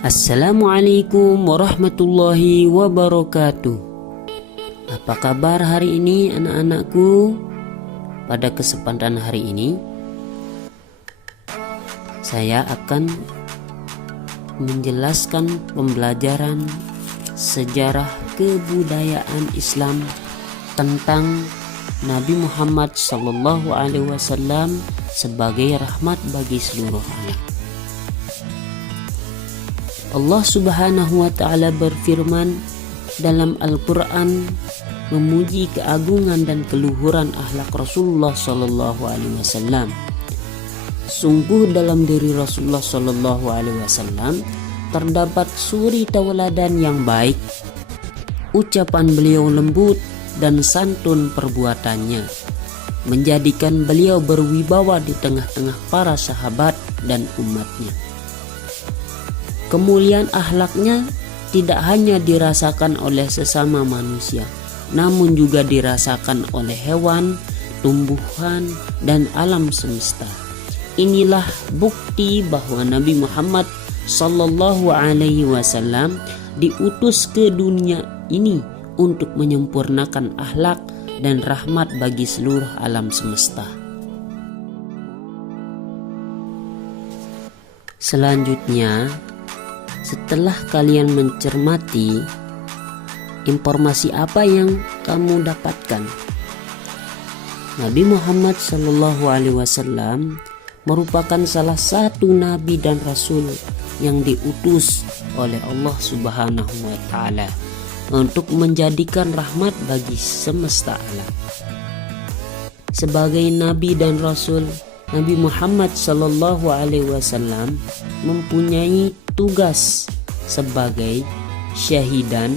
Assalamualaikum warahmatullahi wabarakatuh. Apa kabar hari ini anak-anakku? Pada kesempatan hari ini saya akan menjelaskan pembelajaran sejarah kebudayaan Islam tentang Nabi Muhammad SAW sebagai rahmat bagi seluruh alam. Allah Subhanahu wa Ta'ala berfirman dalam Al-Quran memuji keagungan dan keluhuran akhlak Rasulullah Sallallahu Alaihi Wasallam. Sungguh dalam diri Rasulullah Sallallahu Alaihi Wasallam terdapat suri tauladan yang baik, ucapan beliau lembut dan santun perbuatannya, menjadikan beliau berwibawa di tengah-tengah para sahabat dan umatnya. Kemuliaan akhlaknya tidak hanya dirasakan oleh sesama manusia, namun juga dirasakan oleh hewan, tumbuhan, dan alam semesta. Inilah bukti bahwa Nabi Muhammad Sallallahu Alaihi Wasallam diutus ke dunia ini untuk menyempurnakan akhlak dan rahmat bagi seluruh alam semesta. Selanjutnya, setelah kalian mencermati informasi apa yang kamu dapatkan, Nabi Muhammad SAW merupakan salah satu nabi dan rasul yang diutus oleh Allah Subhanahu wa Ta'ala untuk menjadikan rahmat bagi semesta alam. Sebagai nabi dan rasul, Nabi Muhammad SAW mempunyai tugas sebagai syahidan,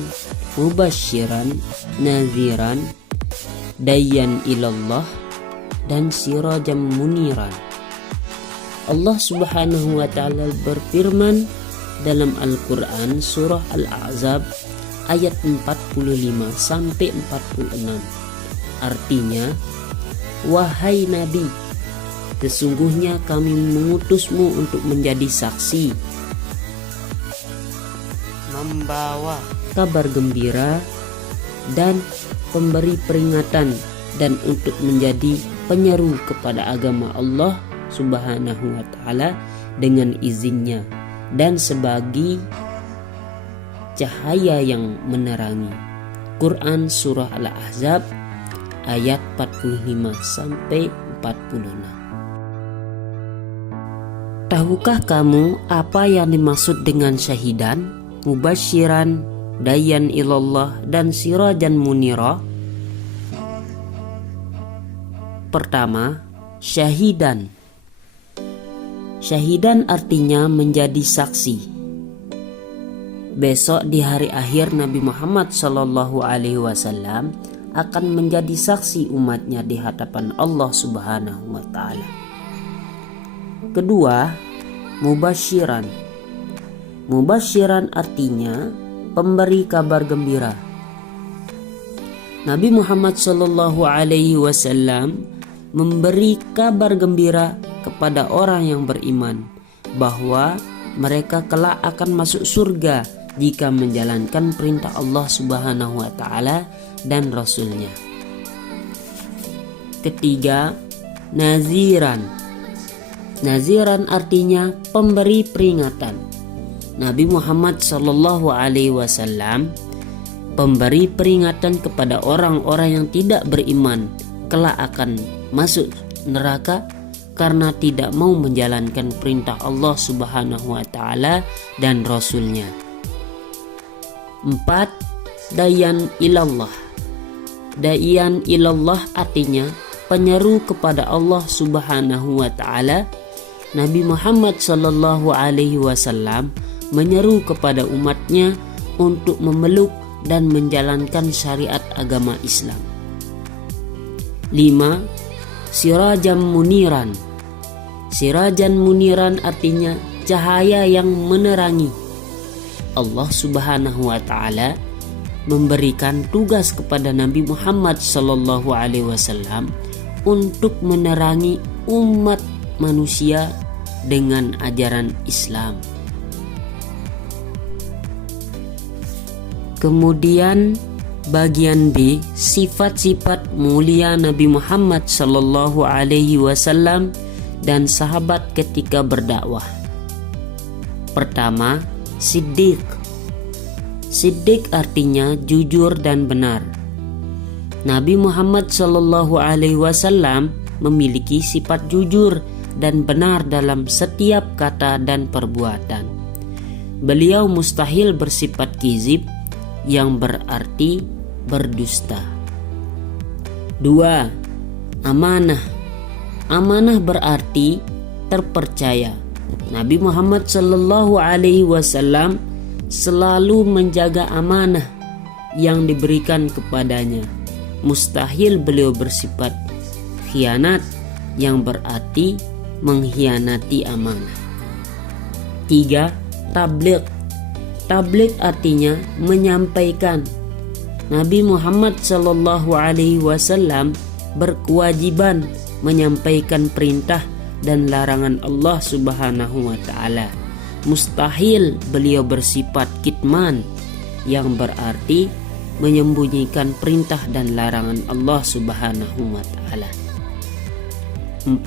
mubasyiran, naziran, dayyan ilallah, dan sirajan muniran. Allah Subhanahu wa Ta'ala berfirman dalam Al-Quran surah Al-Ahzab ayat 45 sampai 46. Artinya, wahai Nabi, sesungguhnya kami mengutusmu untuk menjadi saksi, membawa kabar gembira dan pemberi peringatan, dan untuk menjadi penyeru kepada agama Allah Subhanahu wa Ta'ala dengan izinnya, dan sebagai cahaya yang menerangi. Quran surah Al-Ahzab ayat 45 sampai 46. Tahukah kamu apa yang dimaksud dengan syahidan, mubasyiran, dayyan ilallah, dan sirajan munira? Pertama, syahidan. Syahidan artinya menjadi saksi. Besok di hari akhir Nabi Muhammad SAW akan menjadi saksi umatnya di hadapan Allah Subhanahu wa Ta'ala. Kedua, mubasyiran. Mubasyiran artinya pemberi kabar gembira. Nabi Muhammad SAW memberi kabar gembira kepada orang yang beriman bahwa mereka kelak akan masuk surga jika menjalankan perintah Allah Subhanahu wa Ta'ala dan Rasulnya. Ketiga, naziran. Naziran artinya pemberi peringatan. Nabi Muhammad SAW pemberi peringatan kepada orang-orang yang tidak beriman kelak akan masuk neraka karena tidak mau menjalankan perintah Allah Subhanahu wa Ta'ala dan Rasulnya. 4. Dayyan ilallah. Dayyan ilallah artinya penyeru kepada Allah Subhanahu wa Ta'ala. Nabi Muhammad SAW menyeru kepada umatnya untuk memeluk dan menjalankan syariat agama Islam. 5. Sirajan muniran. Sirajan muniran artinya cahaya yang menerangi. Allah Subhanahu wa Ta'ala memberikan tugas kepada Nabi Muhammad SAW untuk menerangi umat manusia dengan ajaran Islam. Kemudian bagian B, sifat-sifat mulia Nabi Muhammad sallallahu alaihi wasallam dan sahabat ketika berdakwah. Pertama, Siddiq. Siddiq artinya jujur dan benar. Nabi Muhammad sallallahu alaihi wasallam memiliki sifat jujur dan benar dalam setiap kata dan perbuatan. Beliau mustahil bersifat kizib, yang berarti berdusta. 2. Amanah. Amanah berarti terpercaya. Nabi Muhammad sallallahu alaihi wasallam selalu menjaga amanah yang diberikan kepadanya. Mustahil beliau bersifat khianat, yang berarti mengkhianati amanah. 3. Tabligh. Tabligh artinya menyampaikan. Nabi Muhammad sallallahu alaihi wasallam berkewajiban menyampaikan perintah dan larangan Allah Subhanahu wa taala. Mustahil beliau bersifat kitman, yang berarti menyembunyikan perintah dan larangan Allah Subhanahu wa taala. 4.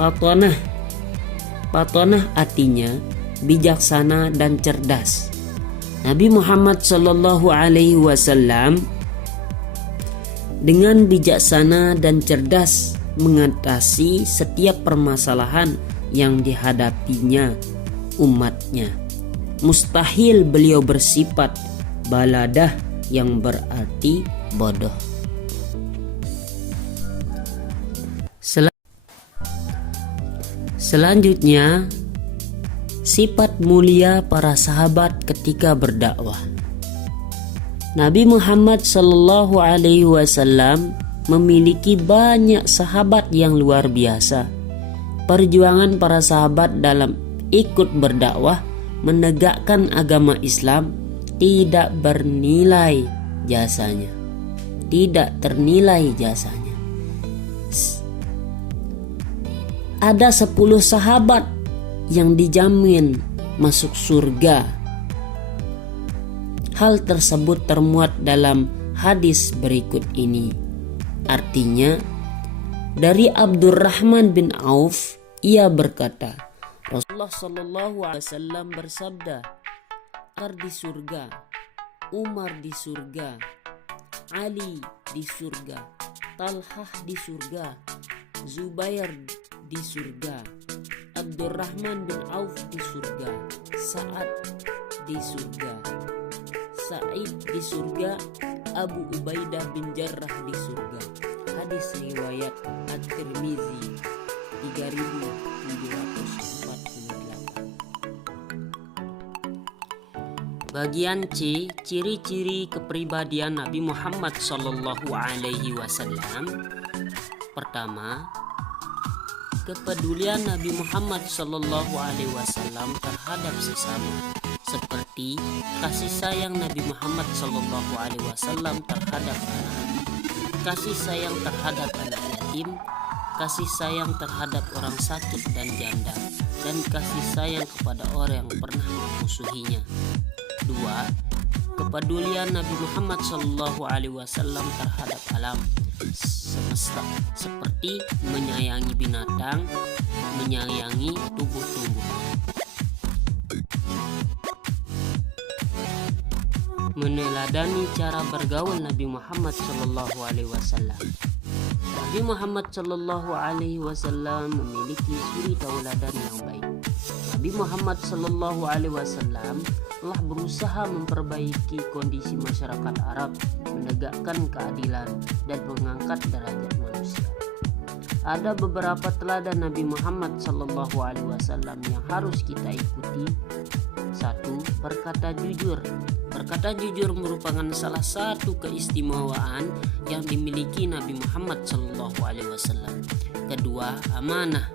Patonah. Patonah artinya bijaksana dan cerdas. Nabi Muhammad sallallahu alaihi wasallam dengan bijaksana dan cerdas mengatasi setiap permasalahan yang dihadapinya umatnya. Mustahil beliau bersifat baladah, yang berarti bodoh. Selanjutnya, sifat mulia para sahabat ketika berdakwah. Nabi Muhammad sallallahu alaihi wasallam memiliki banyak sahabat yang luar biasa. Perjuangan para sahabat dalam ikut berdakwah menegakkan agama Islam tidak bernilai jasanya. Tidak ternilai jasanya. Ada 10 sahabat yang dijamin masuk surga. Hal tersebut termuat dalam hadis berikut ini. Artinya, dari Abdurrahman bin Auf, ia berkata, Rasulullah sallallahu alaihi wasallam bersabda, Abu di surga, Umar di surga, Ali di surga, Talhah di surga, Zubair di surga, Abdurrahman bin Auf di surga, Sa'ad di surga, Sa'id di surga, Abu Ubaidah bin Jarrah di surga. Hadis riwayat At-Tirmizi 3748. Bagian C, ciri-ciri kepribadian Nabi Muhammad sallallahu alaihi wasallam. Pertama, kepedulian Nabi Muhammad sallallahu alaihi wasallam terhadap sesama, seperti kasih sayang Nabi Muhammad sallallahu alaihi wasallam terhadap anak, kasih sayang terhadap anak yatim, kasih sayang terhadap orang sakit dan janda, dan kasih sayang kepada orang yang pernah memusuhinya. 2. Kepedulian Nabi Muhammad sallallahu alaihi wasallam terhadap alam semesta, seperti menyayangi binatang, menyayangi tumbuh-tumbuhan. Meneladani cara bergaul Nabi Muhammad sallallahu alaihi wasallam. Nabi Muhammad sallallahu alaihi wasallam memiliki suri tauladan yang baik. Nabi Muhammad sallallahu alaihi wasallam telah berusaha memperbaiki kondisi masyarakat Arab, menegakkan keadilan dan mengangkat derajat manusia. Ada beberapa teladan Nabi Muhammad sallallahu alaihi wasallam yang harus kita ikuti. 1. Berkata jujur. Berkata jujur merupakan salah satu keistimewaan yang dimiliki Nabi Muhammad sallallahu alaihi wasallam. Kedua, amanah.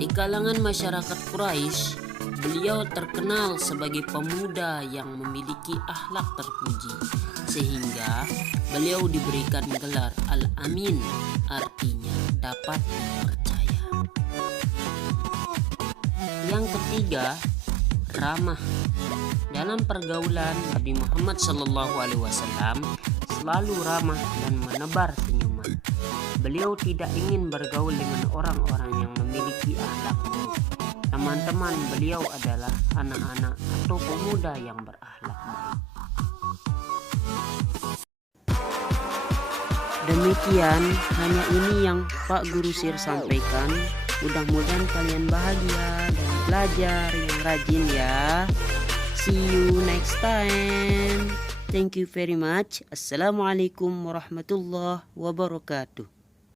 Di kalangan masyarakat Quraisy, beliau terkenal sebagai pemuda yang memiliki akhlak terpuji, sehingga beliau diberikan gelar Al-Amin, artinya dapat dipercaya. Yang ketiga, ramah. Dalam pergaulan, Nabi Muhammad SAW selalu ramah dan menebar senyuman. Beliau tidak ingin bergaul dengan orang-orang yang memiliki akhlak buruk. Teman-teman beliau adalah anak-anak atau pemuda yang berakhlak baik. Demikian, hanya ini yang Pak Guru Sir sampaikan. Mudah-mudahan kalian bahagia dan belajar yang rajin ya. See you next time. Thank you very much. Assalamualaikum warahmatullahi wabarakatuh.